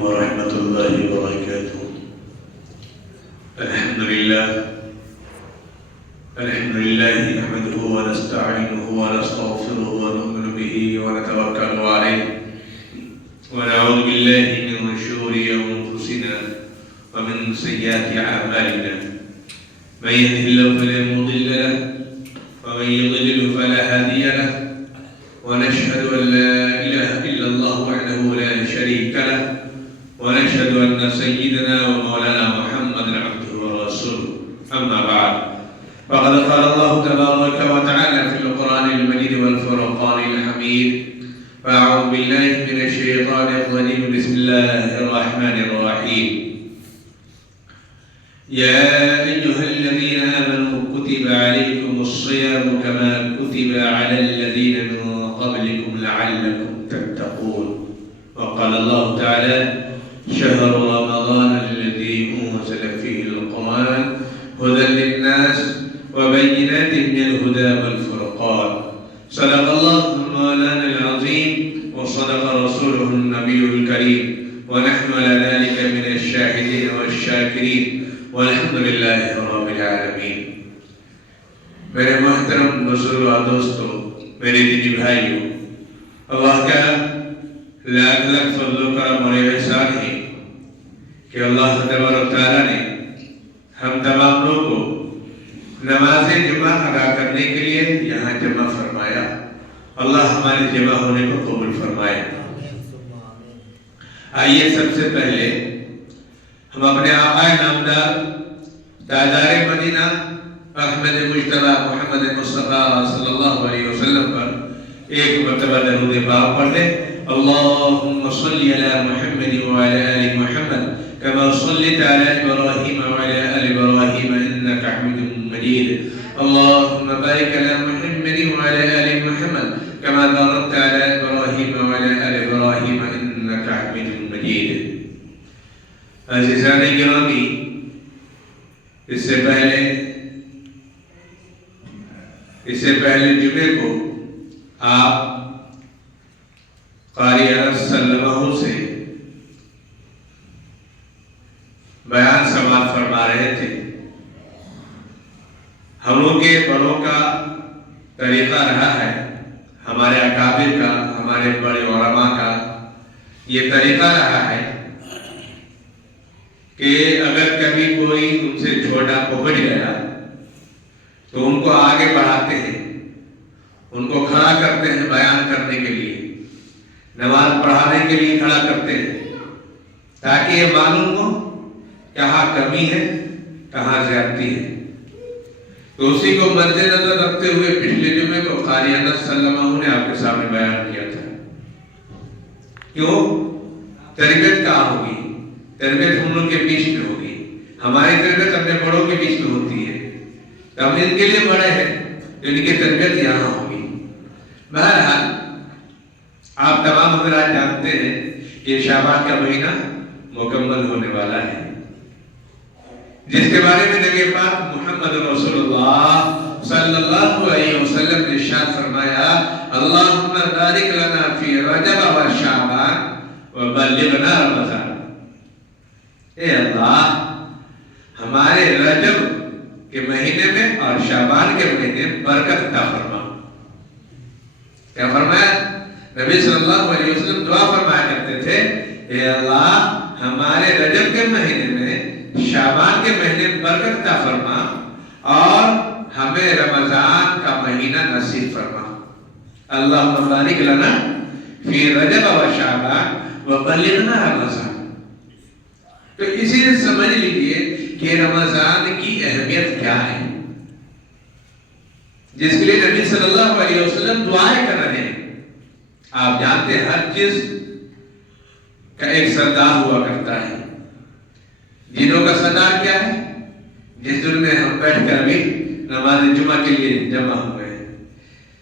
ورحمة الله وبركاته. الحمد لله نحمده ونستعينه ونستغفره ونؤمن به ونتوكل عليه ونعوذ بالله من شرور أنفسنا ومن سيئات أعمالنا. من يهده الله فلا مضل له ومن يضلل فلا هادي له، ونشهد أن لا إله إلا الله وحده لا شريك له، ونشهد أن سيدنا ومولانا محمد عبده ورسوله. أما بعد، فقد قال الله تبارك وتعالى في القرآن المجيد والفرقان الحميد: فأعوذ بالله من الشيطان الرجيم، بسم الله الرحمن الرحيم. يا أيها الذين آمنوا كتب عليكم الصيام كما كتب على الذين من قبلكم لعلكم تتقون. وقال الله تعالى: شهر رمضان الذي أنزل فيه القرآن هدى للناس وبينات من الهدى والفرقان. صدق الله مولانا العظيم وصدق رسوله النبي الكريم، ونحن على ذلك من الشاهدين والشاكرين، والحمد لله رب العالمين. میرے محترم بزرگوں اور دوستوں، میرے دینی بھائیوں، اللہ کا لاکھ لاکھ فضل و کرم اور احسان ہے کہ اللہ تبارک و تعالیٰ نے ہم تمام لوگوں کو نماز جمعہ ادا کرنے کے لیے یہاں جمع فرمایا. اللہ ہمارے جمع ہونے کو قبول فرمائے. آئیے سب سے پہلے ہم اپنے آقا نامدار تاجدار مدینہ احمد مجتبی محمد مصطفیٰ صلی اللہ علیہ وسلم پر ایک مرتبہ درود پاک پڑھ لیں. اللهم صل على محمد وعلى آل محمد كما صليت على إبراهيم وعلى آل إبراهيم إنك حميد مجيد. اللهم بارك على محمد وعلى آل محمد كما باركت على إبراهيم وعلى آل إبراهيم إنك حميد مجيد. عزیزان گرامی، اس سے پہلے جمعے کو آپ قاری انس صلی اللہ علیہ وسلم سے بیان سماعت فرما رہے تھے. ہم لوگ کے بڑوں کا طریقہ رہا ہے، ہمارے اکابر کا، ہمارے بڑے علماء کا یہ طریقہ رہا ہے کہ اگر کبھی کوئی ان سے چھوٹا پہنچ گیا تو ان کو آگے بڑھاتے ہیں، ان کو کھڑا کرتے ہیں بیان کرنے کے لیے، نماز پڑھانے کے لیے کھڑا کرتے ہیں، تاکہ یہ معلوم ہو کہاں کمی ہے کہاں زیادتی ہے. تو اسی کو مد نظر رکھتے ہوئے پچھلے جمعے کو قاری انس صلی اللہ علیہ وسلم نے آپ کے سامنے بیان کیا تھا. کیوں؟ تربیت کہاں ہوگی؟ تربیت ہم لوگ کے بیچ میں ہوگی. ہماری تربیت اپنے بڑوں کے بیچ میں ہوتی ہے، تو ہم ان کے لیے بڑے ہیں، ان کی تربیت یہاں ہوگی. بہرحال آپ تمام حضرات جانتے ہیں کہ شعبان کا مہینہ مکمل ہونے والا ہے، جس کے بارے میں نبی پاک محمد رسول اللہ صلی اللہ علیہ وسلم نے ارشاد فرمایا: اللہم بارک لنا فی رجب و شعبان وبلغنا رمضان. اے اللہ، ہمارے رجب کے مہینے میں اور شعبان کے مہینے میں برکت عطا فرما. کیا فرمایا؟ نبی صلی اللہ علیہ وسلم دعا فرمایا کرتے تھے: اے اللہ، ہمارے رجب کے مہینے میں، شعبان کے مہینے میں برکت عطا فرما، اور ہمیں رمضان کا مہینہ نصیب فرما. اللہم بارک لنا فی رجب و شعبان وبلغنا رمضان. تو اسی سے سمجھ لیجئے کہ رمضان کی اہمیت کیا ہے، جس کے لیے نبی صلی اللہ علیہ وسلم دعائیں کر رہے ہیں. آپ جانتے ہیں ہر چیز کا ایک سردار ہوا کرتا ہے. جنوں کا سردار کیا ہے؟ جس دن میں ہم بیٹھ کر بھی نماز جمعہ کے لیے جمع ہوئے ہیں.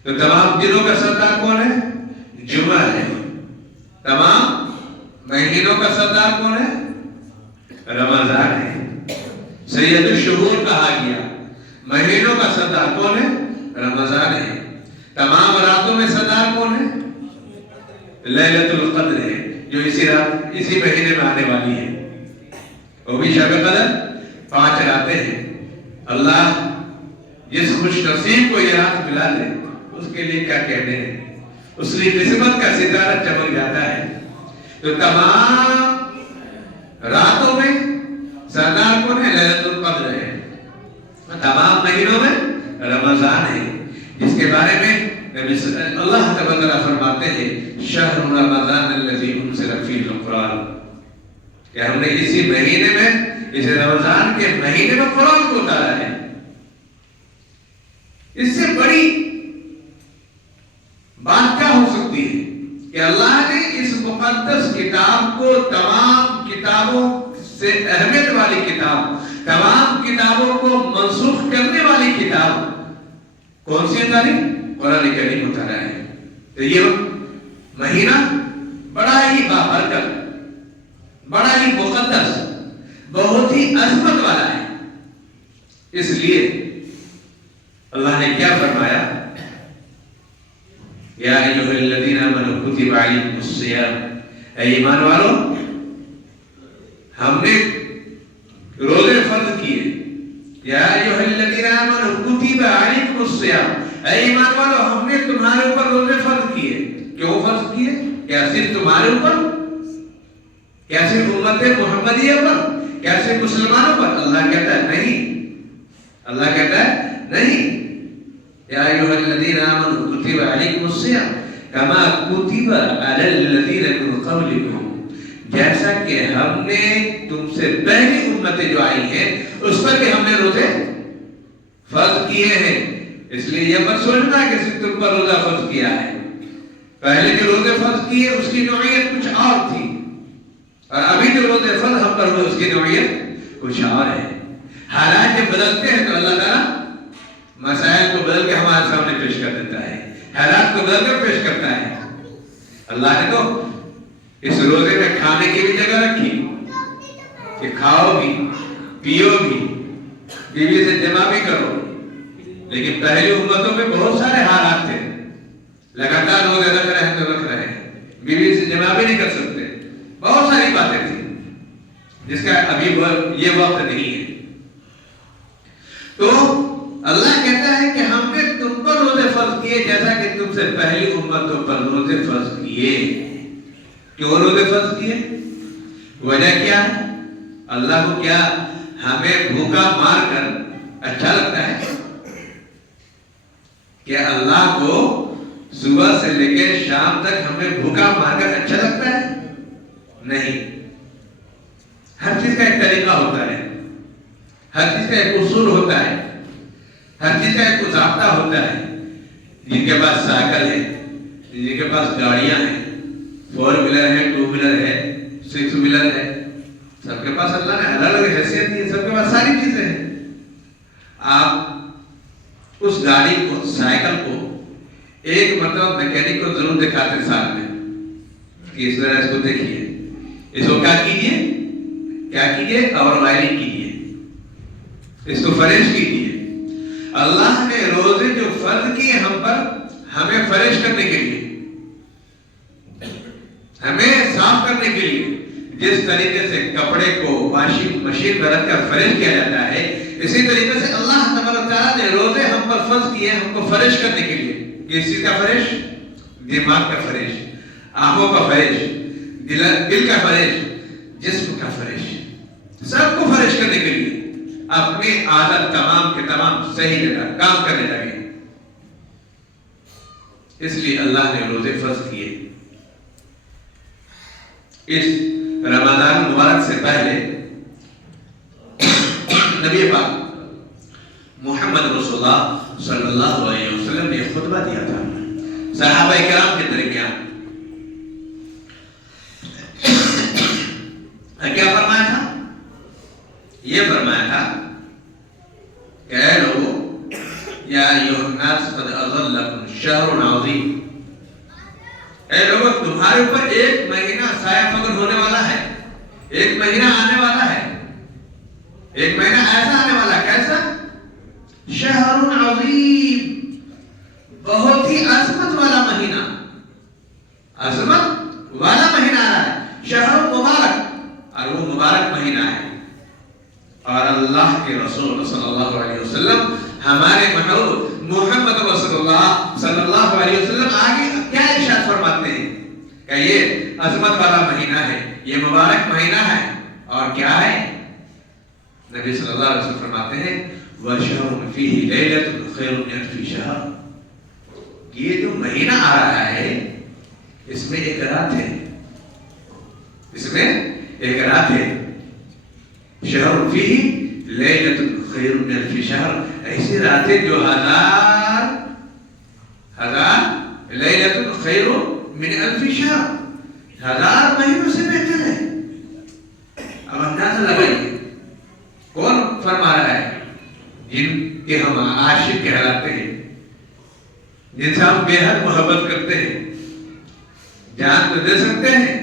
تو تمام دنوں کا سردار کون ہے؟ جمعہ ہے. تمام مہینوں کا سردار کون ہے؟ رمضان ہے. سید الشہور کہا گیا. مہینوں کا سردار کون ہے؟ رمضان ہے. تمام راتوں میں سردار کون ہے؟ لیلۃ القدر ہے. جو اسی مہینے میں آنے والی ہے، وہ بھی شب قدر 5 راتیں ہیں۔ اللہ جس خوش نصیب کو یہ رات ملا دے اس کے لیے کیا کہنے ہیں، اس لیے قسمت کا ستارہ چمک جاتا ہے۔ تو تمام راتوں میں سردار کون ہے؟ لیلۃ القدر ہے۔ تمام مہینوں میں رمضان ہے، جس کے بارے میں اللہ تعالیٰ فرماتے ہیں شہر رمضان الذی انزل فیہ القرآن، کہ ہم نے اسی مہینے میں، اس رمضان کے مہینے میں قرآن کو اتارا ہے۔ اس سے بڑی بات کیا ہو سکتی ہے کہ اللہ نے اس مقدس کتاب کو تمام کتابوں سے اہمیت والی کتاب، تمام کتابوں کو منسوخ کرنے والی کتاب کون سی اتاری؟ قرآن کریم اتارا ہے۔ تو یہ مہینہ بڑا ہی بابرکت، بڑا ہی مقدس، بہت ہی عظمت والا ہے۔ اس لیے اللہ نے کیا فرمایا؟ یا ایھا الذین آمنوا کتب علیکم الصیام، اے ایمان والو ہم نے روزے فرض کیے۔ یا ایھا الذین آمنوا کتب علیکم الصیام، اے ایمان والو ہم نے تمہارے اوپر روزے فرض کیے۔ کیوں فرض کیے؟ کیا صرف تمہارے اوپر؟ کیا صرف امت محمدیہ پر؟ کیا صرف مسلمانوں پر؟ اللہ کہتا ہے نہیں، اللہ کہتا ہے نہیں۔ یا ایھا الذین آمنوا کتب علیکم الصیام کما کتب علی الذین من قبلکم، جیسا کہ ہم نے تم سے پہلی امتیں جو آئی ہیں اس پر بھی ہم نے روزے فرض کیے ہیں۔ اس لیے یہ مت سوچنا کہ صرف تم پر روزہ فرض کیا ہے، پہلے جو روزے فرض کیے اس کی نوعیت کچھ اور تھی، اور ابھی جو روزے فرض ہم پر ہوئے اس کی نوعیت کچھ اور ہے۔ حالات جب بدلتے ہیں تو اللہ تعالیٰ مسائل کو بدل کے ہمارے سامنے پیش کر دیتا ہے، حالات کو بدل کر پیش کرتا ہے۔ اللہ نے تو اس روزے میں کھانے کی بھی جگہ رکھی کہ کھاؤ بھی، پیو بھی، بیوی سے جمع بھی کرو، لیکن پہلی امتوں میں بہت سارے حالات تھے، لگاتار روزے رکھ رہے ہیں تو رکھ رہے ہیں، بیوی سے جمع بھی نہیں کر سکتے، بہت ساری باتیں تھیں جس کا ابھی یہ وقت نہیں ہے۔ تو اللہ کہتا ہے کہ ہم نے تم پر روزے فرض کیے جیسا کہ تم سے پہلی امتوں پر روزے فرض کیے۔ کیوں روزے فرض کیے؟ وجہ کیا ہے؟ اللہ کو کیا ہمیں بھوکا مار کر اچھا لگتا ہے؟ کیا اللہ کو صبح سے لے کے شام تک ہمیں بھوکا مار کر اچھا لگتا ہے؟ نہیں۔ ہر چیز کا ایک طریقہ ہوتا ہے، ہر چیز کا ایک اصول ہوتا ہے، ہر چیز کا ایک ضابطہ ہوتا ہے۔ جن کے پاس سائیکل ہے، جن کے پاس گاڑیاں ہیں، 4 ویلر ہے، 2 ویلر ہے، 6 ویلر ہے، سب کے پاس اللہ نے الگ الگ حیثیت دی ہے، سب کے پاس ساری چیزیں ہیں۔ آپ اس گاڑی کو، سائیکل کو ایک مرتبہ میکینک کو ضرور دکھاتے ساتھ میں کہ اس طرح اس کو دیکھیے، اس کو کیا کیجئے اور وائرنگ کیجئے، اس کو فریش کیجئے۔ اللہ نے روزے جو فرض کیے ہم پر، ہمیں فریش کرنے کے لیے، ہمیں صاف کرنے کے لیے، جس طریقے سے کپڑے کو واشنگ مشین میں رکھ کر فریش کیا جاتا ہے، اسی طریقے سے اللہ تبارک تعالیٰ نے روزے ہم پر فرض کیے ہم کو فریش کرنے کے لیے۔ کس چیز کا فریش؟ دماغ کا فریش، آنکھوں کا فریش، دل کا فریش، جسم کا فریش، سب کو فریش کرنے کے لیے اپنی عادت تمام کے تمام صحیح جگہ کام کرنے لگے۔ اس لیے اللہ نے روزے فرض کیے۔ اس رمضان مبارک سے پہلے نبی پاک محمد رسول اللہ صلی اللہ علیہ وسلم نے خطبہ دیا تھا صحابہ کرام کے درمیان۔ کیا فرمایا تھا؟ یہ فرمایا تھا کہ اے لوگوں، یا ایھا الناس قد اظلکم شہر عظیم، اے لوگوں تمہارے اوپر ایک مہینہ سایہ فگن ہونے والا ہے، ایک مہینہ آنے والا ہے، ایک مہینہ ایسا آنے والا، کیسا؟ شہر عظیم، بہت ہی عظمت والا مہینہ، عظمت والا مہینہ آ رہا ہے۔ شہر مبارک، اور وہ مبارک مہینہ ہے، اور اللہ کے رسول صلی اللہ علیہ وسلم ہمارے محبوب محمد رسول اللہ صلی اللہ علیہ وسلم آگے کیا ارشاد فرماتے ہیں کہ یہ عظمت والا مہینہ ہے، یہ مبارک مہینہ ہے، اور کیا ہے؟ نبی صلی اللہ علیہ وسلم فرماتے ہیں وَشَهْرٌ فِيهِ لَيْلَةٌ خَيْرٌ مِنْ أَلْفِ شَهْرٍ، یہ جو مہینہ آ رہا ہے اس میں ایک رات ہے، اس میں ایک رات ہے، شَهْرٌ فِيهِ لَيْلَةٌ خَيْرٌ مِنْ أَلْفِ شَهْرٍ، ایسی رات ہے جو ہزار لیلۃ خیر من الف شہر، ہزار مہینوں سے بہتر ہے۔ اب اندازہ لگائیے کون فرما رہا ہے؟ جن کے ہم عاشق کہلاتے ہیں، جن سے ہم بے حد محبت کرتے ہیں، جان تو دے سکتے ہیں،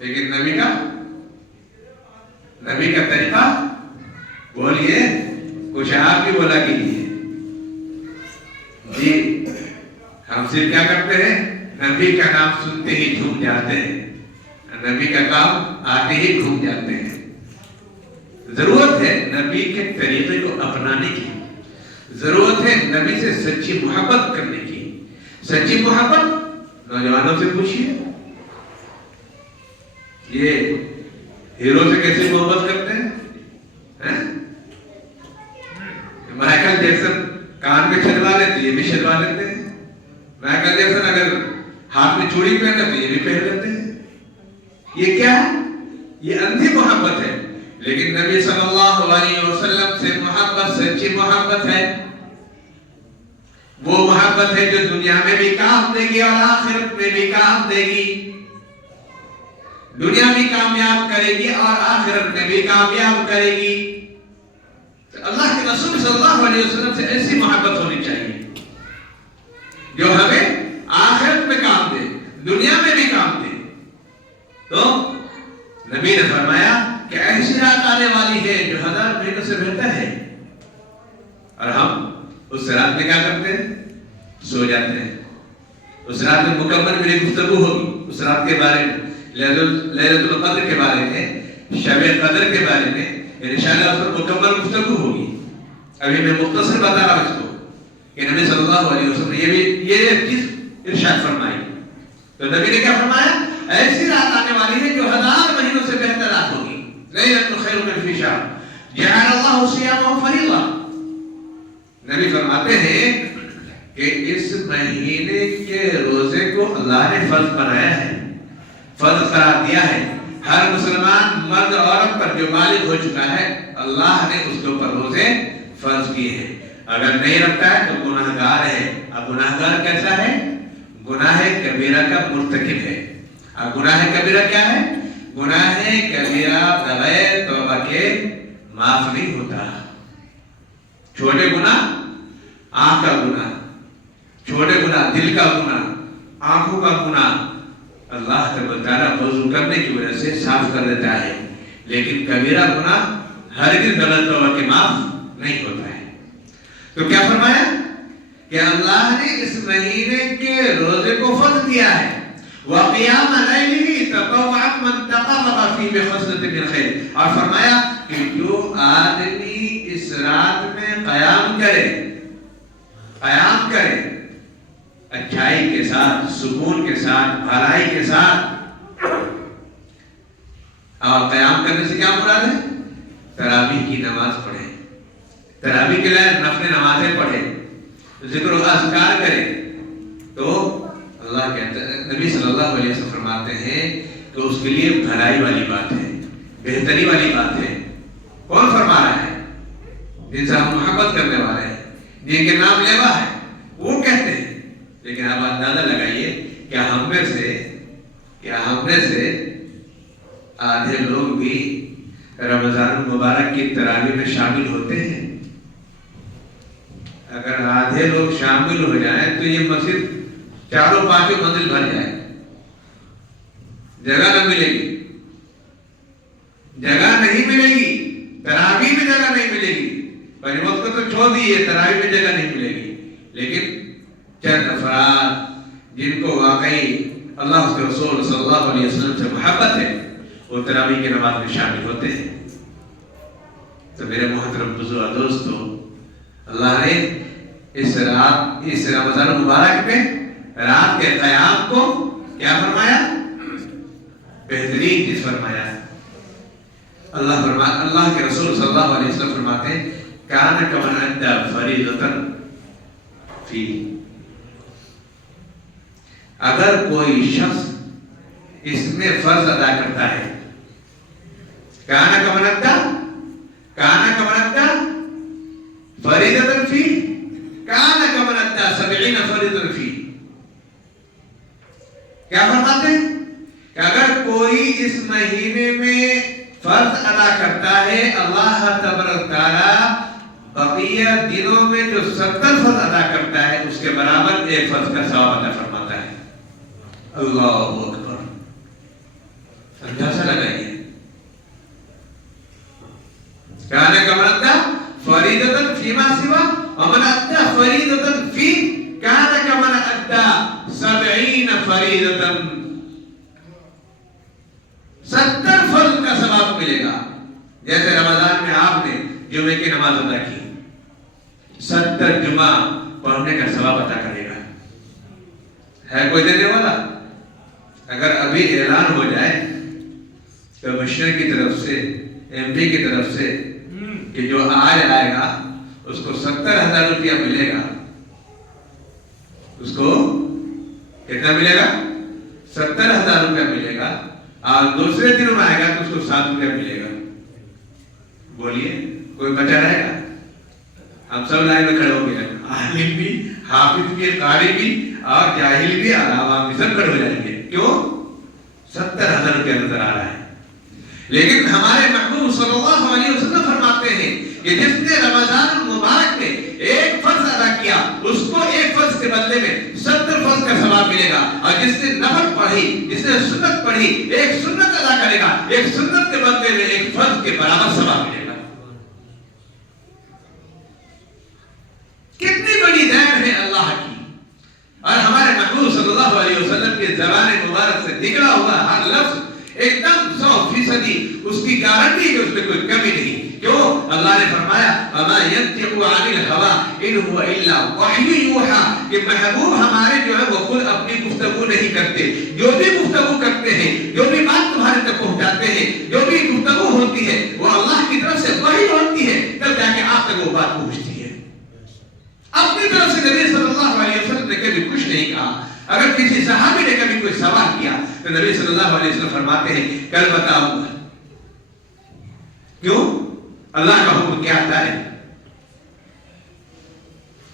لیکن نبی کا طریقہ بولیے، کچھ آپ بھی بولا کیجیے جی۔ ہم صرف کیا کرتے ہیں؟ نبی کا نام سنتے ہی جھوم جاتے ہیں، نبی کا کام آتے ہی گھوم جاتے ہیں۔ ضرورت ہے نبی کے طریقے کو اپنانے کی، ضرورت ہے نبی سے سچی محبت کرنے کی۔ سچی محبت نوجوانوں سے پوچھیے، یہ ہیرو سے کیسے محبت کرتے ہیں؟ مائیکل جیکسن کان میں چھلوا لیتے، یہ بھی چھلوا لیتے ہیں۔ مائیکل جیکسن اگر ہاتھ میں چوڑی پہنے تو یہ بھی پہن لیتے ہیں۔ یہ کیا ہے؟ یہ اندھی محبت ہے۔ لیکن نبی صلی اللہ علیہ وسلم سے محبت سچی محبت ہے، وہ محبت ہے جو دنیا میں بھی کام دے گی اور آخرت میں بھی کام دے گی، دنیا بھی کامیاب کرے گی اور آخرت میں بھی کامیاب کرے گی۔ اللہ کے رسول صلی اللہ علیہ وسلم سے ایسی محبت ہونی چاہیے جو ہمیں آخرت میں کام دے، دنیا میں بھی کام دے۔ تو نبی نے فرمایا کہ ایسی رات آنے والی ہے جو ہزار مہینوں سے بہتر ہے، اور ہم اس رات میں کیا کرتے ہیں؟ سو جاتے ہیں۔ اس رات میں مکمل میری گفتگو ہوگی اس رات کے بارے میں، لیلۃ القدر کے بارے میں، شب قدر کے بارے میں انشاءاللہ اس پر مکمل گفتگو ہوگی۔ ابھی میں مختصر بتا رہا ہوں اس کو کہ نبی صلی اللہ علیہ وسلم نے یہ چیز ارشاد فرمائی۔ تو نبی نے کیا فرمایا؟ ایسی رات آنے والی ہے جو ہزار مہینوں سے بہتر رات ہوگی، لیلۃ خیر من الف شہر جعل اللہ صیامہ فریضہ۔ نبی فرماتے ہیں کہ اس مہینے کے روزے کو اللہ نے فرض بنایا ہے، فرض قرار دیا ہے۔ ہر مسلمان مرد عورت پر جو بالغ ہو چکا ہے اللہ نے اس کے اوپر روزے فرض کیے ہیں۔ اگر نہیں رکھتا ہے تو گناہ گار ہے۔ اب گناہ گار کیسا ہے؟ گناہ کبیرہ کا مرتکب ہے۔ اب گناہ کبیرہ کیا ہے؟ گناہ کبیرہ بغیر توبہ کے معاف نہیں ہوتا۔ چھوٹے گناہ آنکھ کا گناہ، چھوٹے گناہ دل کا گناہ، آنکھوں کا گناہ اللہ تعالیٰ وضو کرنے کی وجہ سے صاف کر دیتا ہے، لیکن کبیرہ گناہ ہرگز بغیر توبہ کے معاف نہیں ہوتا ہے۔ تو کیا فرمایا کہ اللہ نے اس مہینے کے روزے کو فرض کیا ہے، وَقِيَامَ لَيْلِهِ تَطَوَّعًا مَنْ تَقَرَّبَ فِيهِ بِخَصْلَةٍ مِنْ خَيْرٍ، اور فرمایا کہ جو آدمی اس رات میں قیام کرے اچھائی کے ساتھ، سکون کے ساتھ، بھلائی کے ساتھ، اور قیام کرنے سے کیا مراد ہے؟ تراویح کی نماز پڑھے، تراویح کے لیے نفل نمازیں پڑھے، ذکر و اذکار کرے، تو اللہ کہتا ہے، نبی صلی اللہ علیہ وسلم فرماتے ہیں کہ اس کے لیے بھلائی والی بات ہے، بہتری والی بات ہے۔ کون فرما رہا ہے؟ جن سے ہم محبت کرنے والے ہیں، جن کے نام لیوا ہے، وہ کہتے ہیں۔ لیکن آپ اندازہ لگائیے کیا ہم میں سے آدھے لوگ بھی رمضان المبارک کی تراویح میں شامل ہوتے ہیں؟ اگر آدھے لوگ شامل ہو جائیں تو یہ مسجد چاروں پانچوں منزل بھر جائے، جگہ نہ ملے گی، جگہ نہیں ملے گی، تراویح میں جگہ نہیں ملے گی، پنج وقت تو چھوڑ دیئے، تراویح میں جگہ نہیں ملے گی۔ لیکن چند افراد جن کو واقعی اللہ کے رسول صلی اللہ علیہ وسلم سے محبت ہے، وہ تراویح کی نماز میں شامل ہوتے ہیں۔ تو میرے محترم بزرگ دوستوں، اللہ نے اس رمضان المبارک میں رات کے قیام کو کیا فرمایا؟ بہترین چیز فرمایا ہے۔ اللہ کے رسول صلی اللہ علیہ وسلم فرماتے ہیں کان کمن ادى فریضۃ فی، اگر کوئی شخص اس میں فرض ادا کرتا ہے، کان کمن ادى فریضۃ فی، کان کمن ادى 70 فریضۃ فی، کیا فرماتے ہیں کہ اگر کوئی اس مہینے میں فرض ادا کرتا ہے، اللہ تبارک تعالیٰ بقیہ دنوں میں جو 70 فرض ادا کرتا ہے اس کے برابر ایک فرض کا ثواب عطا فرماتا ہے۔ اللہ اکبر، اندازہ لگائیے، کان کمن ادى فریضۃ فیما سوا ومن ادى فریضۃ فی کان کمن ادى 70 فریضۃ، 70 فرض کا ثواب ملے گا۔ جیسے رمضان میں آپ نے جمعے کی نماز ادا کی، 70 جمعہ پڑھنے کا ثواب عطا کرے گا۔ ہے کوئی دینے والا؟ اگر ابھی اعلان ہو جائے کمشنر کی طرف سے، ایم پی کی طرف سے کہ جو آج آئے گا اس کو 70,000 روپیہ ملے گا، اس کو کتنا ملے گا؟ 70,000 روپیہ ملے گا، اور دوسرے دن میں آئے گا تو اس کو 7 روپیہ ملے گا، بولیے کوئی بچا رہے گا؟ ہم سب لائن میں کھڑے ہو گئے، عالم بھی، حافظ بھی، قاری بھی اور جاہل بھی، عوام بھی، سب کھڑے ہو جائیں گے۔ کیوں؟ 70,000 روپیہ نظر آ رہا ہے۔ لیکن ہمارے محبوب صلی اللہ علیہ وسلم فرماتے ہیں کہ جس نے رمضان المبارک میں ایک فرض ادا کیا اس کو ایک فرض کے بدلے میں 70 فرض کا ثواب ملے گا، اور جس نے نفل پڑھی، جس نے سنت پڑھی، ایک سنت ادا کرے گا، ایک سنت کے بدلے میں ایک فرض کے برابر ثواب ملے گا۔ کتنی بڑی دین ہے اللہ کی، اور ہمارے محبوب صلی اللہ علیہ وسلم کے زبان مبارک سے نکلا ہوا ہر لفظ ایک دم 100% اس کی گارنٹی کہ اس میں کوئی کمی نہیں۔ کیوں؟ اللہ نے فرمایا وَمَا يَنْطِقُ عَنِ الْهَوَىٰ إِنْ هُوَ إِلَّا وَحْيٌ يُوحَىٰ، کہ محبوب ہمارے جو ہے وہ خود اپنی گفتگو نہیں کرتے، جو بھی گفتگو کرتے ہیں، جو بھی بات تمہارے تک پہنچاتے ہیں، جو بھی گفتگو ہوتی ہے وہ اللہ کی طرف سے وحی ہوتی ہے، تب جا کے آپ تک وہ بات پہنچتی ہے۔ اپنی طرف سے نبی صلی اللہ علیہ وسلم نے کبھی کچھ نہیں کہا۔ اگر کسی صحابی نے کبھی کوئی سوال کیا تو نبی صلی اللہ علیہ وسلم فرماتے ہیں کل بتاؤں گا۔ کیوں؟ اللہ کا حکم کیا آتا ہے؟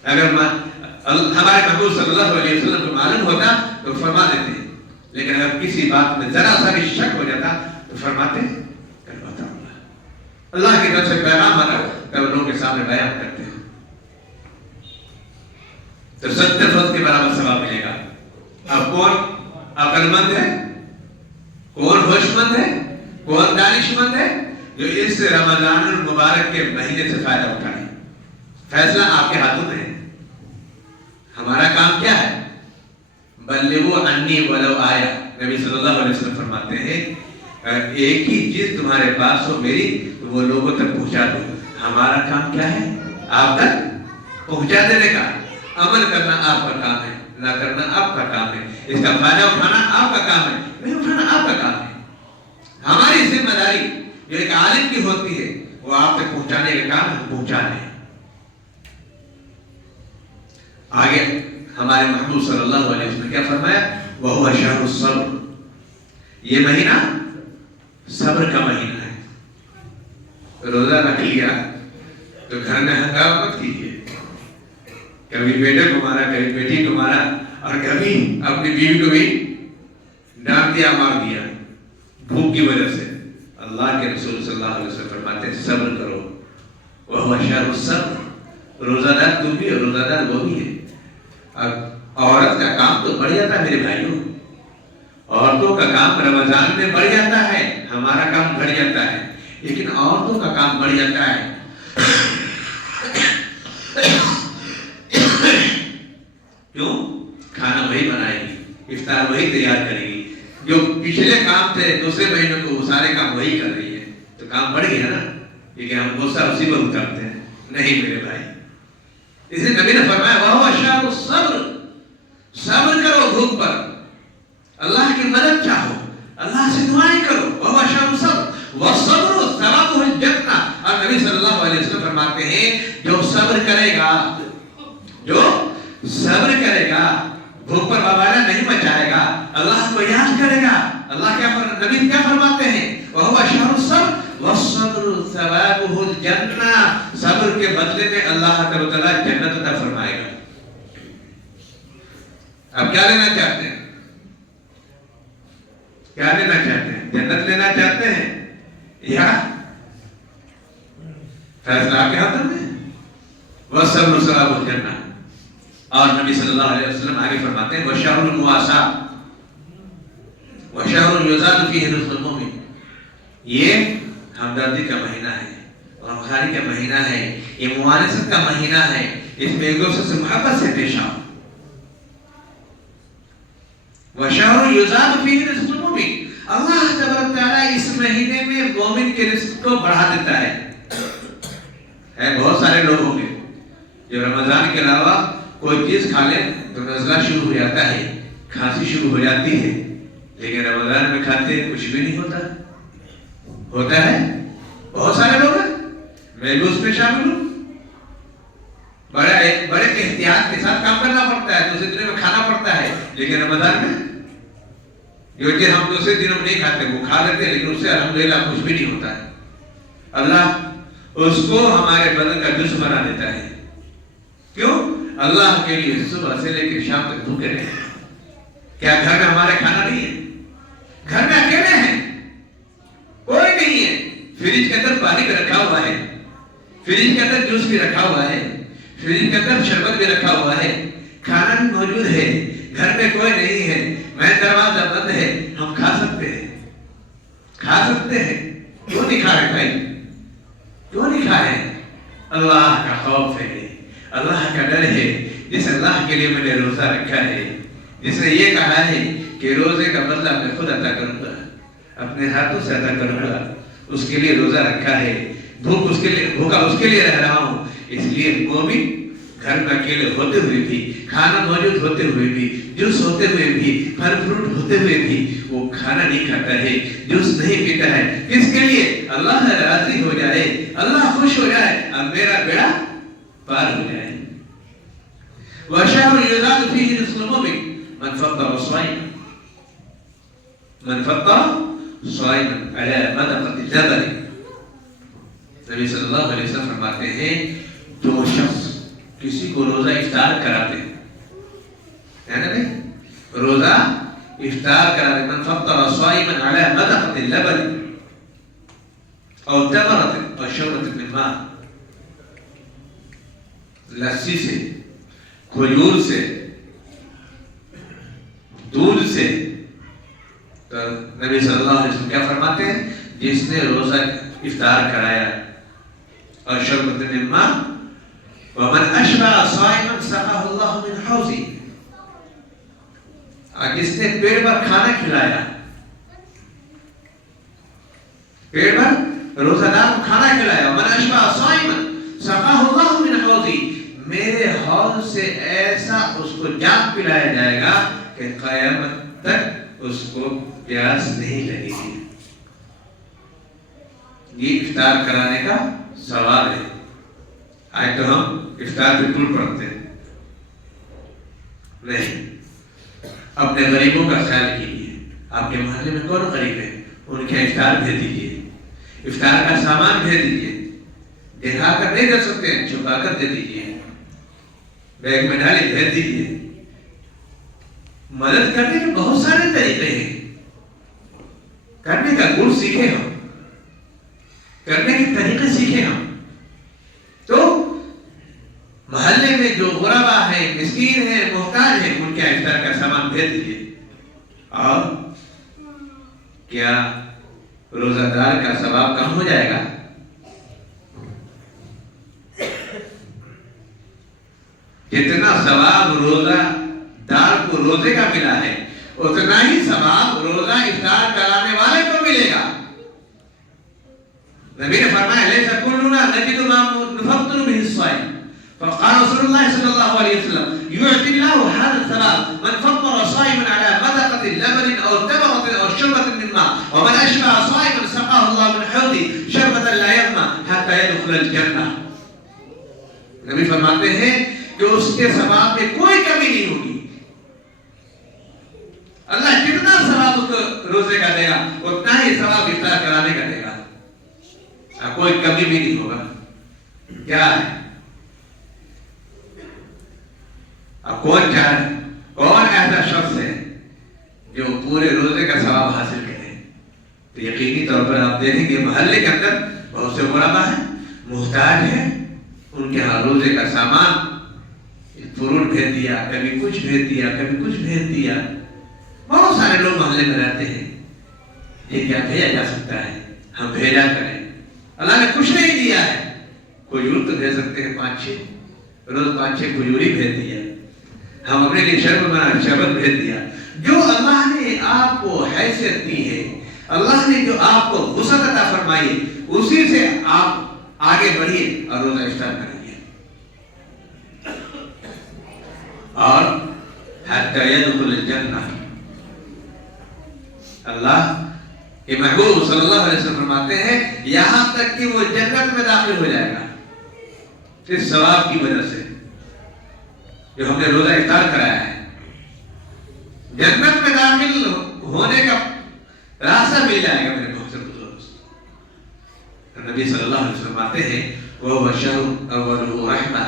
اگر ہمارے محبوب صلی اللہ علیہ وسلم کو معلوم ہوتا تو فرما دیتے ہیں، لیکن اگر کسی بات میں ذرا سا بھی شک ہو جاتا تو فرماتے ہیں کل بتاؤں گا۔ اللہ کی طرف سے پیغام آتا تب لوگوں کے سامنے بیان کرتے ہیں، تو 70 فرض کے برابر ثواب ملے گا۔ اب کون عقل مند ہے، کون ہوش مند ہے، کون دانش مند ہے جو اس رمضان المبارک کے مہینے سے فائدہ اٹھائے؟ فیصلہ آپ کے ہاتھوں میں ہے۔ ہمارا کام کیا ہے؟ بلغوا عنی ولو آیا، نبی صلی اللہ علیہ وسلم فرماتے ہیں ایک ہی چیز تمہارے پاس ہو میری تو وہ لوگوں تک پہنچا دو۔ ہمارا کام کیا ہے؟ آپ تک پہنچا دینے کا۔ عمل کرنا آپ کا کام ہے، نہ کرنا آپ کا کام ہے، اس کا فائدہ اٹھانا آپ کا کام ہے، نہیں اٹھانا آپ کا کام ہے۔ ہماری ذمہ داری جو ایک عالم کی ہوتی ہے وہ آپ تک پہنچانے کا کام ہم پہنچا رہے ہیں۔ آگے ہمارے محبوب صلی اللہ علیہ وسلم کیا فرمایا؟ وَهُوَ شَهْرُ الصَّبْرِ، یہ مہینہ صبر کا مہینہ ہے۔ روزہ رکھ لیا تو گھر میں ہنگامہ مت کیجیے، کبھی بیٹے کو مارا، کبھی بیٹی کو مارا، اور کبھی اپنی بیوی کو بھی ڈانٹ دیا، مار دیا بھوک کی وجہ سے۔ اللہ کے رسول صلی اللہ علیہ وسلم فرماتے ہیں صبر کرو، وَهُوَ شَهْرُ الصَّبْرِ، روزہ دار تم بھی اور روزہ دار وہ بھی ہے۔ اب عورت کا کام تو بڑھ جاتا ہے میرے بھائیوں، عورتوں کا کام رمضان میں بڑھ جاتا ہے، ہمارا کام بڑھ جاتا ہے، لیکن عورتوں کا کام بڑھ جاتا ہے۔ کیوں؟ کھانا وہی بنائے گی، افطار وہی تیار کرے گی، جو پچھلے کام تھے دوسرے مہینوں کو وہ سارے کام بڑھ گیا نا، کہ ہم غصہ اسی پر اتارتے ہیں. نہیں میرے بھائی، اس لیے نبی نے فرمایا وَهُوَ شَرُّ الصَّبْرِ، صبر کرو بھوک پر، اللہ کی مدد چاہو، اللہ سے دعائیں کرو. وَهُوَ شَرُّ الصَّبْرِ وَالصَّبْرُ ثَوَابُهُ الْجَنَّةُ. اور نبی صلی اللہ علیہ وسلم فرماتے ہیں جو صبر کرے گا، جو صبر کرے گا، بھوک پر بابانا نہیں مچائے گا، اللہ کو یاد کرے گا. اللہ کیا نبی کیا فرماتے ہیں؟ وَهُوَ شَرُّ الصَّبْرِ وَالصَّبْرُ ثَوَابُهُ الْجَنَّةُ. صبر کے بدلے میں اللہ تعالیٰ جنت عطا فرمائے گا. اب کیا لینا چاہتے ہیں؟ کیا لینا چاہتے ہیں؟ جنت لینا چاہتے ہیں یا فیصلہ آپ کے ہاتھ میں؟ وَالصَّبْرُ ثَوَابُهُ الْجَنَّةُ. اور نبی صلی اللہ علیہ وسلم آگے فرماتے ہیں وَشَهْرُ الْمُوَاسَاةِ وَشَهْرٌ يُزَادُ فِيهِ رِزْقُ الْمُؤْمِنِ. یہ ہمدردی کا مہینہ ہے، غمخواری کا مہینہ ہے، یہ موانست کا مہینہ ہے. اس میں ایک دوسرے سے محبت سے پیش آؤ. وَشَهْرٌ يُزَادُ فِيهِ رِزْقُ الْمُؤْمِنِ. اللہ تبارک تعالیٰ اس مہینے میں مومن کے رزق کو بڑھا دیتا ہے. بہت سارے لوگ ہوں گے جو رمضان کے علاوہ کوئی چیز کھا لیں تو نزلہ شروع ہو جاتا ہے، کھانسی شروع ہو جاتی ہے، لیکن رمضان میں کھاتے کچھ بھی نہیں ہوتا. ہوتا ہے بہت سارے لوگ ہیں، میں بھی اس میں شامل ہوں. بڑے احتیاط کے ساتھ کام کرنا پڑتا ہے، دوسرے دنوں میں کھانا پڑتا ہے، لیکن رمضان میں جو چیز ہم دوسرے دنوں میں نہیں کھاتے وہ کھا لیتے ہیں، لیکن اس سے الحمدللہ کچھ بھی نہیں ہوتا ہے. اللہ اس کو ہمارے بدن کا جزء بنا دیتا ہے. کیوں؟ اللہ کے لیے صبح سے لے کر شام تک بھوکے رہے. کیا گھر میں ہمارے کھانا نہیں ہے؟ گھر میں اکیلے ہیں، کوئی نہیں ہے. فریج کے اندر پانی بھی رکھا ہوا ہے، فریج کے اندر جوس بھی رکھا ہوا ہے، فریج کے اندر شربت بھی رکھا ہوا ہے، کھانا بھی موجود ہے. گھر میں کوئی نہیں ہے، میں دروازہ بند ہے، ہم کھا سکتے ہیں. کھا سکتے ہیں. کیوں نہیں کھا رہے بھائی؟ کیوں نہیں کھا رہے؟ اللہ کا خوف ہے، اللہ کا ڈر ہے. جس اللہ کے لیے میں نے روزہ رکھا ہے، جس نے یہ کہا ہے کہ روزے کا بدلہ میں خود عطا کروں گا، اپنے ہاتھوں سے عطا کروں گا، اس کے لیے روزہ رکھا ہے. بھوکا اس کے لیے رہ رہا ہوں. اس لیے مومن گھر میں اکیلے ہوتے ہوئے بھی، کھانا موجود ہوتے ہوئے بھی، جوس ہوتے ہوئے بھی، پھل فروٹ ہوتے ہوئے بھی وہ کھانا نہیں کھاتا ہے، جوس نہیں پیتا ہے. کس کے لیے؟ اللہ راضی ہو جائے، اللہ خوش ہو جائے، اب میرا بیڑا پار ہو جائے. وَشَهْرٌ يُزَادُ فِيهِ رِزْقُ الْمُؤْمِنِ مَنْ فَطَّرَ صَائِمًا عَلَى مَدَقَةِ الْجَبَلِ. نبی صلی اللہ علیہ وسلم فرماتے ہیں جو شخص کسی کو روزہ افطار کراتے ہے نا بھائی، روزہ افطار کراتے، من فطر صائما علی مدقۃ اللبن اور تمرۃ اور شربۃ من ماء، لسی سے، کھجور سے، دودھ سے. تو نبی صلی اللہ علیہ وسلم کیا فرماتے ہیں؟ جس نے روزہ افطار کرایا اور شربت من ماء ومن اشبع صائما سقاه الله من حوضه. جس نے پیٹ بھر کھانا کھلایا، پیٹ بھر روزہ دار کو کھانا کھلایا، ومن اشبع صائما سقاه الله من حوضه، میرے حوض سے ایسا اس کو جام پلایا جائے گا کہ قیامت تک اس کو پیاس نہیں لگے گی. یہ افطار کرانے کا سوال ہے. آج تو ہم افطار بالکل پڑھتے ہیں نہیں. اپنے غریبوں کا خیال کیجیے. آپ کے محلے میں کون غریب ہے؟ ان کے افطار بھیج دیجیے، افطار کا سامان بھیج دیجیے. دکھا کر نہیں کر سکتے، چھپا کر دے دیجیے، بیگ میں ڈالے بھیج دیجیے. مدد کرنے کے بہت سارے طریقے ہیں. کرنے کا گڑ سیکھے ہم، کرنے کے طریقے سیکھے ہم. تو محلے میں جو غربا ہے، مسکین ہے، محتاج ہے، ان کے افطار کا سامان بھیج دیجیے. اور کیا روزہ دار کا ثواب کم ہو جائے گا؟ جتنا ثواب روزہ دار کو روزے کا ملا ہے، اتنا ہی ثواب روزہ افطار کرانے والے کو ملے گا. نبی نے فرمایا لیسا کلنا نجد ما نفطر به الصائم فقال رسول الله صلى الله عليه وسلم يعطي الله هذا الثواب من فطر صائما على مذقة لبن او تمرة او شربة من ماء ومن اشبع صائما سقاه الله من حوض شربة لا يظمأ حتى يدخل الجنة. نبی فرماتے ہیں کہ اس کے ثواب میں کوئی کمی نہیں ہوگی. اللہ جتنا ثواب اس روزے کا دے گا اتنا ہی ثواب افطار کرانے کا دے گا. کوئی کمی بھی نہیں ہوگا. کیا ہے اب کون چاہے کون ایسا شخص ہے جو پورے روزے کا ثواب حاصل کرے؟ تو یقینی طور پر آپ دیکھیں گے محلے کے اندر بہت سے غربا ہیں, محتاج ہیں, ان کے ہاں روزے کا سامان فروٹ بھیج دیا, کبھی کچھ بھیج دیا, کبھی کچھ بھیج دیا. بہت سارے لوگ محلے میں رہتے ہیں. یہ کیا بھیجا جا سکتا ہے؟ ہم بھیجا کریں. اللہ نے کچھ نہیں دیا ہے. کھجور تو دے سکتے ہیں 5-6 روز 5-6 کھجوری بھیج دیا. ہم اپنے لیے شربت بھیج دیا. جو اللہ نے آپ کو حیثیت دی ہے, اللہ نے جو آپ کو وسعت عطا فرمائی ہے, اسی سے آپ آگے بڑھیے اور روزہ افطار کریے. اور حتی یدخل الجنہ, اللہ کہ محبوب صلی اللہ علیہ وسلم فرماتے ہیں یہاں تک کہ وہ جنت میں داخل ہو جائے گا اس ثواب کی وجہ سے جو ہم نے روزہ افطار کرایا ہے. جنت میں داخل ہونے کا راستہ مل جائے گا میرے بہت سے بزرگ. نبی صلی اللہ علیہ وسلم فرماتے ہیں وَهُوَ شَهْرٌ أَوَّلُهُ رَحْمَةٌ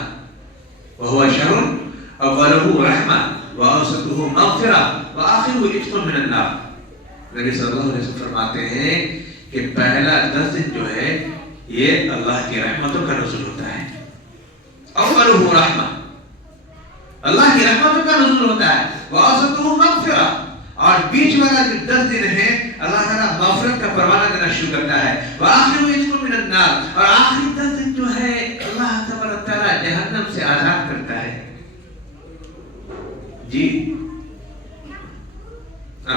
وَهُوَ شَهْرٌ أَوَّلُهُ رَحْمَةٌ وَأَوْسَطُهُ مَغْفِرَةٌ وَآخِرُهُ عِتْقٌ مِنَ النَّارِ. نبی صلی اللہ علیہ وسلم فرماتے ہیں کہ پہلا 10 دن جو ہے یہ اللہ کی رحمتوں کا نزول ہوتا ہے. اولہ رحمہ, اللہ کی رحمتوں کا نزول ہوتا ہے. وَأَوْسَطُهُ مَغْفِرَةٌ, اور بیچ والا جو 10 دن ہے اللہ تعالیٰ مغفرت کا پروانہ دینا شروع کرتا ہے. وَآخِرُهُ عِتْقٌ مِنَ النَّارِ, اور آخری 10 دن جو ہے اللہ تبارک تعالیٰ جہنم سے آزاد کرتا ہے. جی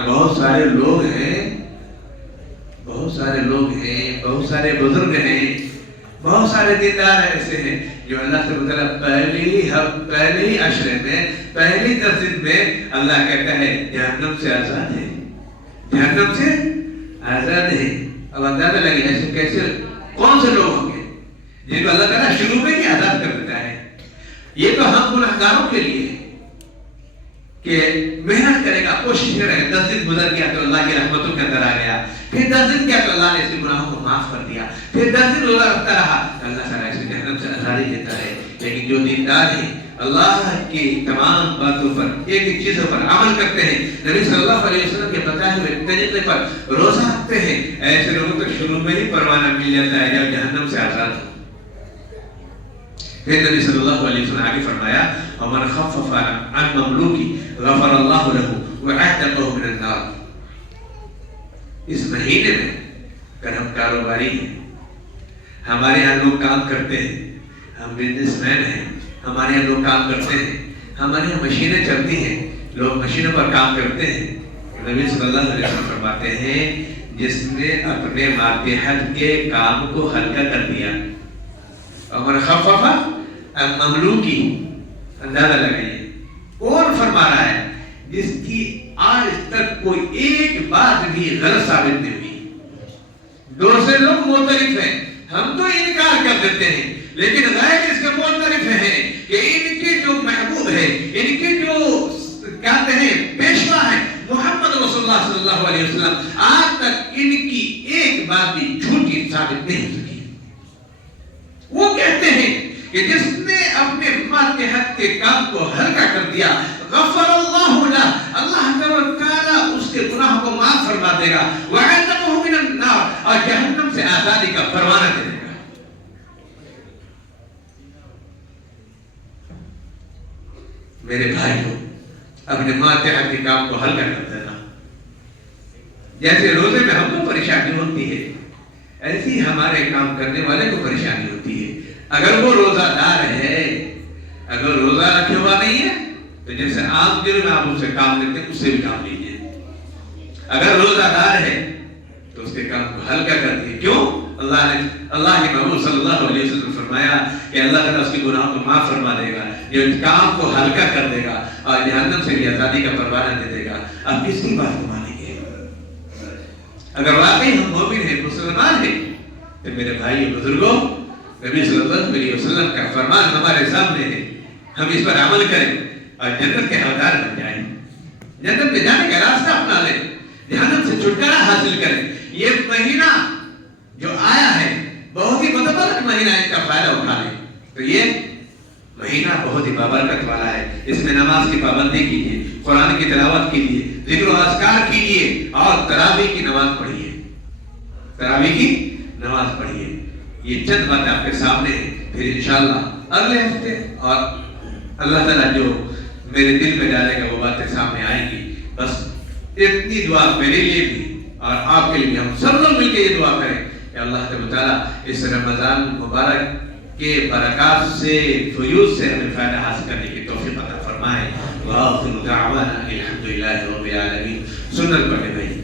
بہت سارے لوگ ہیں, بہت سارے لوگ ہیں, بہت سارے بزرگ ہیں, بہت سارے دیندار ایسے ہیں جو اللہ سے مطلب پہلے ہی عشرے میں پہلی 10 دن میں اللہ کہتا ہے جہنم سے آزاد ہے, جہنم سے آزاد ہے. اب اندازہ لگے ایسے کیسے کون سے لوگ ہوں گے جن کو اللہ تعالیٰ شروع میں ہی آزاد کر دیتا ہے. یہ تو ہم گنہگاروں کے لیے کہ محنت کرے گا, کوشش کرے گا. 10 دن گزر گیا تو اللہ کی رحمتوں کے اندر آ گیا, پھر 10 دن کیا تو اللہ نے اس کے گناہوں کو معاف کر دیا, پھر 10 دن روزہ رکھتا رہا, اللہ تعالیٰ اسے جہنم سے آزادی دیتا ہے. لیکن جو دیندار ہیں اللہ کی تمام باتوں پر ایک ایک چیزوں پر عمل کرتے ہیں, نبی صلی اللہ علیہ وسلم کے بتائے ہوئے طریقے پر روزہ رکھتے ہیں, ایسے لوگوں کو شروع میں ہی پروانہ مل جاتا ہے جب جہنم سے آزاد ہو. پھر نبی صلی اللہ علیہ وسلم آگے فرمایا وَمَنْ خَفَّفَ عَنْ مَمْلُوكِ غَفَرَ اللَّهُ لَهُ وَأَعْتَقَهُ مِنَ النَّارِ. اس مہینے میں اگر ہم کاروباری ہیں, ہمارے یہاں لوگ کام کرتے ہیں, ہم بزنس مین ہیں, ہمارے یہاں لوگ کام کرتے ہیں, ہمارے یہاں مشینیں چلتی ہیں, لوگ مشینوں پر کام کرتے ہیں. نبی صلی اللہ علیہ وسلم فرماتے ہیں جس نے اپنے ماتحت کے کام کو ہلکا کر دیا. وَمَنْ خَفَّفَ عَنْ مَمْلُوكِ, اندازہ لگائیے کون فرما رہا ہے جس کی آج تک کوئی ایک بات بھی غلط ثابت نہیں ہوئی. دوسرے لوگ معترف ہیں, ہم تو انکار کر دیتے ہیں, لیکن غیر اس کے معترف ہیں کہ ان کے جو محبوب ہے, ان کے جو کہتے ہیں پیشوا ہے محمد رسول اللہ صلی اللہ علیہ وسلم, آج تک ان کی ایک بات بھی جھوٹی ثابت نہیں ہو سکی. وہ کہتے ہیں کہ جس نے اپنے ماتحت کے کام کو ہلکا کر دیا غفر اللہ لہ, اللہ تعالیٰ اس کے گناہ کو معاف فرما دے گا. وَعَتَقَهُ مِنَ النَّارِ, اور جہنم سے آزادی کا پروانہ دے دے گا. میرے بھائیوں, اپنے ماتحت کے کام کو ہلکا کر دینا. جیسے روزے میں ہم کو پریشانی ہوتی ہے, ایسی ہمارے کام کرنے والے کو پریشانی ہوتی ہے. اگر وہ روزہ دار ہے, اگر روزہ رکھے ہوا نہیں ہے تو جیسے عام دنوں میں آپ اس سے کام لیتے ہیں اس سے بھی کام لیجیے. اگر روزہ دار ہے تو اس کے کام کو ہلکا کر دیا. کیوں؟ اللہ کے محبوب صلی اللہ علیہ وسلم فرمایا کہ اللہ تعالیٰ اس کے گناہوں کو معاف فرما دے گا, یہ کام کو ہلکا کر دے گا اور جہنم سے بھی آزادی کا پروانہ دے دے گا. اب کس کی بات کو مانیں گے؟ اگر واقعی ہم مومن ہیں, مسلمان ہیں, تو میرے بھائی بزرگوں, نبی صلی اللہ علیہ وسلم کا فرمان ہمارے سامنے ہے, ہم اس پر عمل کریں اور جنت کے حقدار بن جائیں, جنت میں جانے کا راستہ اپنا لیں, جہنم سے چھٹکارا حاصل کریں. یہ مہینہ جو آیا ہے بہت ہی متبرک مہینہ, اس کا فائدہ اٹھا لیں. تو یہ مہینہ بہت ہی بابرکت والا ہے, اس میں نماز کی پابندی کیجیے, قرآن کی تلاوت کیجیے, ذکر و اذکار کیجیے اور تراویح کی نماز پڑھیے, تراویح کی نماز پڑھیے. یہ چند باتیں آپ کے سامنے ہیں. پھر انشاءاللہ اگلے ہفتے اور اللہ تعالیٰ جو میرے دل میں ڈالے گا وہ باتیں سامنے آئیں گی. بس اتنی دعا میرے لیے بھی اور آپ کے لیے, ہم سب لوگ مل کے یہ دعا کریں کہ اللہ تعالیٰ اس رمضان مبارک کے برکات سے, فیوز سے ہمیں فائدہ حاصل کرنے کی توفیق عطا فرمائے. وآخر دعوانا الحمدللہ رب العالمین. سنت پڑھے بھائی.